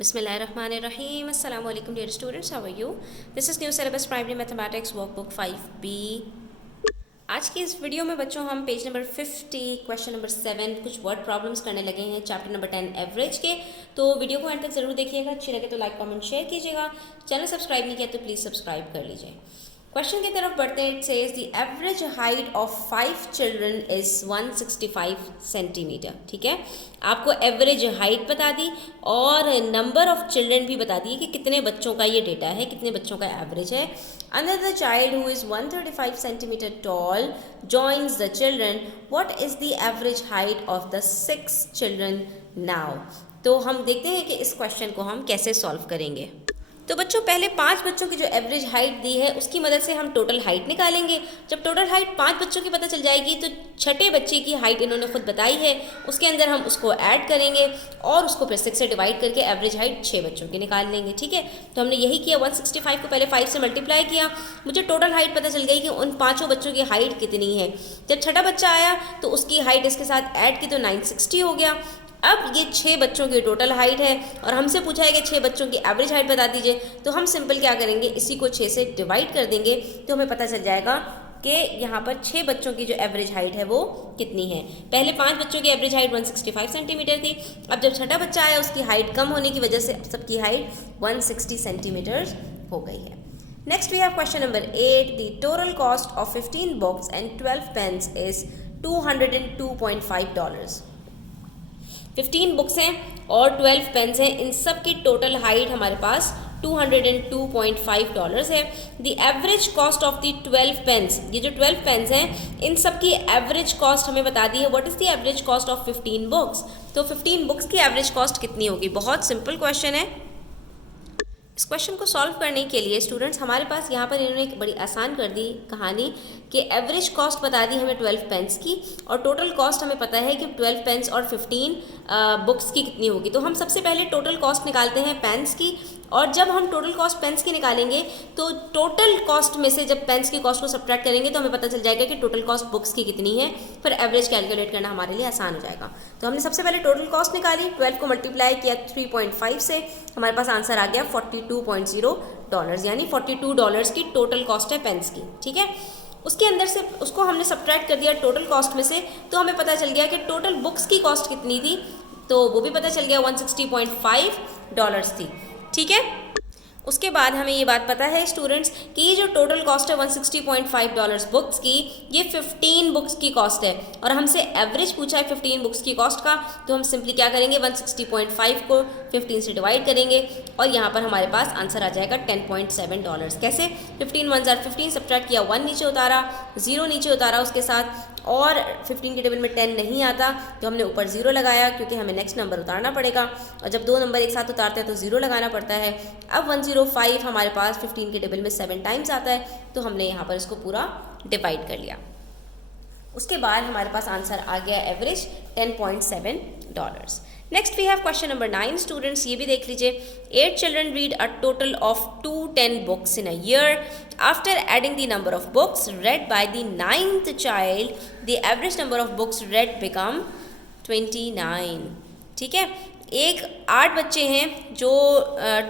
Bismillahirrahmanirrahim. Assalamu alaikum dear students. How are you? This is new syllabus primary mathematics workbook 5B. आज की इस video में बच्चों हम पेज नंबर 50 क्वेश्चन नंबर 7 कुछ वर्ड प्रॉब्लम्स करने लगे हैं चैप्टर नंबर 10 एवरेज के। तो वीडियो को एंड तक जरूर देखिएगा, अच्छी लगे तो लाइक कमेंट शेयर कीजिएगा, चैनल सब्सक्राइब नहीं किया तो प्लीज़ सब्सक्राइब कर लीजिए। क्वेश्चन की तरफ बढ़ते हैं। It says the average height of 5 children is 165 centimetre. ठीक है, आपको एवरेज हाइट बता दी और नंबर ऑफ चिल्ड्रन भी बता दी कि कितने बच्चों का ये डेटा है, कितने बच्चों का एवरेज है। Another child who is 135 centimeter tall joins the children. What is the average height of the 6 children now? तो हम देखते हैं कि इस क्वेश्चन को हम कैसे सॉल्व करेंगे। तो बच्चों पहले 5 बच्चों की जो एवरेज हाइट दी है उसकी मदद से हम टोटल हाइट निकालेंगे। जब टोटल हाइट 5 बच्चों की पता चल जाएगी तो छठे बच्चे की हाइट इन्होंने खुद बताई है, उसके अंदर हम उसको ऐड करेंगे और उसको फिर 6 से डिवाइड करके एवरेज हाइट 6 बच्चों की निकाल लेंगे। ठीक है, तो हमने यही किया, 165 को पहले 5 से मल्टीप्लाई किया, मुझे टोटल हाइट पता चल गई कि उन 5 बच्चों की हाइट कितनी है। जब छठा बच्चा आया तो उसकी हाइट इसके साथ ऐड की तो 960 हो गया। अब ये 6 बच्चों की टोटल हाइट है और हमसे पूछा है कि 6 बच्चों की एवरेज हाइट बता दीजिए। तो हम सिंपल क्या करेंगे, इसी को 6 से डिवाइड कर देंगे तो हमें पता चल जाएगा कि यहाँ पर 6 बच्चों की जो एवरेज हाइट है वो कितनी है। पहले 5 बच्चों की एवरेज हाइट 165 सेंटीमीटर थी, अब जब छठा बच्चा आया उसकी हाइट कम होने की वजह से सबकी हाइट 160 सेंटीमीटर हो गई है। Next we have question number 8। The total cost of 15 books and 12 pens is $202.5। 15 books हैं और 12 पेन्स हैं, इन सब की टोटल हाइट हमारे पास $202.5 है। The average cost of the 12 pens, ये जो 12 पेन्स हैं इन सब की एवरेज कॉस्ट हमें बता दी है। What is the average cost of 15 books? तो 15 बुक्स की एवरेज कॉस्ट कितनी होगी? बहुत सिंपल क्वेश्चन है। इस क्वेश्चन को सॉल्व करने के लिए स्टूडेंट्स हमारे पास यहाँ पर इन्होंने एक बड़ी आसान कर दी कहानी कि एवरेज कॉस्ट बता दी हमें 12 पेन्स की और टोटल कॉस्ट हमें पता है कि 12 पेन्स और 15 बुक्स की कितनी होगी। तो हम सबसे पहले टोटल कॉस्ट निकालते हैं पेन्स की, और जब हम टोटल कॉस्ट पेन्स की निकालेंगे तो टोटल कॉस्ट में से जब पेन्स की कॉस्ट को सब्ट्रैक्ट करेंगे तो हमें पता चल जाएगा कि टोटल कॉस्ट बुक्स की कितनी है, फिर एवरेज कैलकुलेट करना हमारे लिए आसान हो जाएगा। तो हमने सबसे पहले टोटल कॉस्ट निकाली, 12 को मल्टीप्लाई किया 3.5 से, हमारे पास आंसर आ गया $42.0, यानी $42 की टोटल कॉस्ट है पेन्स की। ठीक है, उसके अंदर से उसको हमने सब्ट्रैक्ट कर दिया टोटल कॉस्ट में से, तो हमें पता चल गया कि टोटल बुक्स की कॉस्ट कितनी थी, तो वो भी पता चल गया $160.5 थी। ठीक है, उसके बाद हमें ये बात पता है स्टूडेंट्स कि ये जो टोटल कॉस्ट है $160.5 बुक्स की, ये 15 बुक्स की कॉस्ट है और हमसे एवरेज पूछा है 15 बुक्स की कॉस्ट का। तो हम सिंपली क्या करेंगे, 160.5 को 15 से डिवाइड करेंगे और यहाँ पर हमारे पास आंसर आ जाएगा $10.7। कैसे? 15 1 जार 15, सब्ट्रैक्ट किया 1 नीचे उतारा, 0 नीचे उतारा उसके साथ, और 15 के टेबल में 10 नहीं आता तो हमने ऊपर 0 लगाया क्योंकि हमें नेक्स्ट नंबर उतारना पड़ेगा, और जब 2 नंबर एक साथ उतारते हैं तो 0 लगाना पड़ता है। अब 105 हमारे पास 15 के टेबल में 7 टाइम्स आता है, तो हमने यहाँ पर इसको पूरा डिवाइड कर लिया। उसके बाद हमारे पास आंसर आ गया average $10.7। Next we have question number 9 students, ये भी देख लीजिए। 8 children read a total of 210 books in a year. After adding the number of books read by the 9th child the average number of books read become 29। ठीक है, 8 बच्चे हैं जो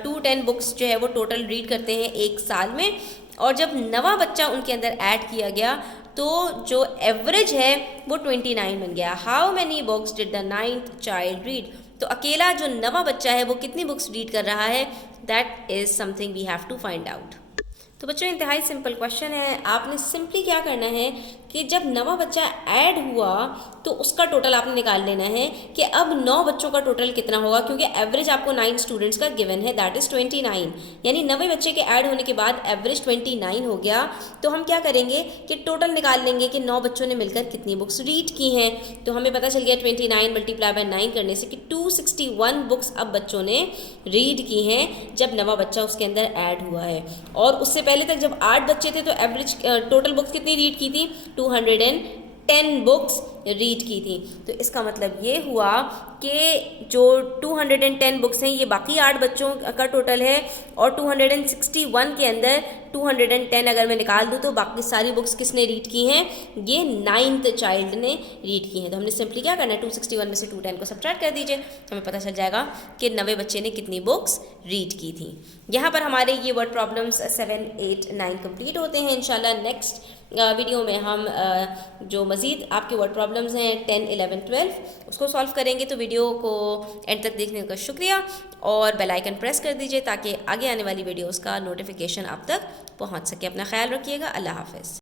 210 books जो है वो टोटल रीड करते हैं एक साल में, और जब नवा बच्चा उनके अंदर ऐड किया गया तो जो एवरेज है वो 29 बन गया। How many books did the 9th child read? तो अकेला जो नवा बच्चा है वो कितनी बुक्स रीड कर रहा है, that is something we have to find out. तो बच्चों इंतहाई सिंपल क्वेश्चन है। आपने सिंपली क्या करना है कि जब नवा बच्चा ऐड हुआ तो उसका टोटल आपने निकाल लेना है कि अब 9 बच्चों का टोटल कितना होगा, क्योंकि एवरेज आपको 9 स्टूडेंट्स का गिवन है, दैट इज़ 29, यानी 9वें बच्चे के ऐड होने के बाद एवरेज 29 हो गया। तो हम क्या करेंगे कि टोटल निकाल लेंगे कि 9 बच्चों ने मिलकर कितनी बुक्स रीड की हैं। तो हमें पता चल गया 29 मल्टीप्लाई बाय 9 करने से कि 261 बुक्स अब बच्चों ने रीड की हैं जब नवा बच्चा उसके अंदर ऐड हुआ है। और उससे पहले तक जब 8 बच्चे थे तो एवरेज टोटल बुक्स कितनी रीड की थी, 210 बुक्स रीड की थी। तो इसका मतलब ये हुआ कि जो 210 बुक्स हैं ये बाकी 8 बच्चों का टोटल है, और 261 के अंदर 210 अगर मैं निकाल दूँ तो बाकी सारी बुक्स किसने रीड की हैं, ये 9th चाइल्ड ने रीड की हैं। तो हमने सिंपली क्या करना है, 261 में से 210 को सब्ट्रैक्ट कर दीजिए, हमें पता चल जाएगा कि 90 बच्चे ने कितनी बुक्स रीड की थी। यहाँ पर हमारे ये वर्ड प्रॉब्लम्स 7, 8, 9 कंप्लीट होते हैं। इंशाल्लाह नेक्स्ट वीडियो में हम जो मज़ीद आपके वर्ड प्रॉब्लम्स हैं 10, 11, 12 उसको सॉल्व करेंगे। तो वीडियो को एंड तक देखने का शुक्रिया, और बेल आइकन प्रेस कर दीजिए ताकि आगे आने वाली वीडियोस का नोटिफिकेशन आप तक पहुंच सके। अपना ख्याल रखिएगा। अल्लाह हाफ़िज़।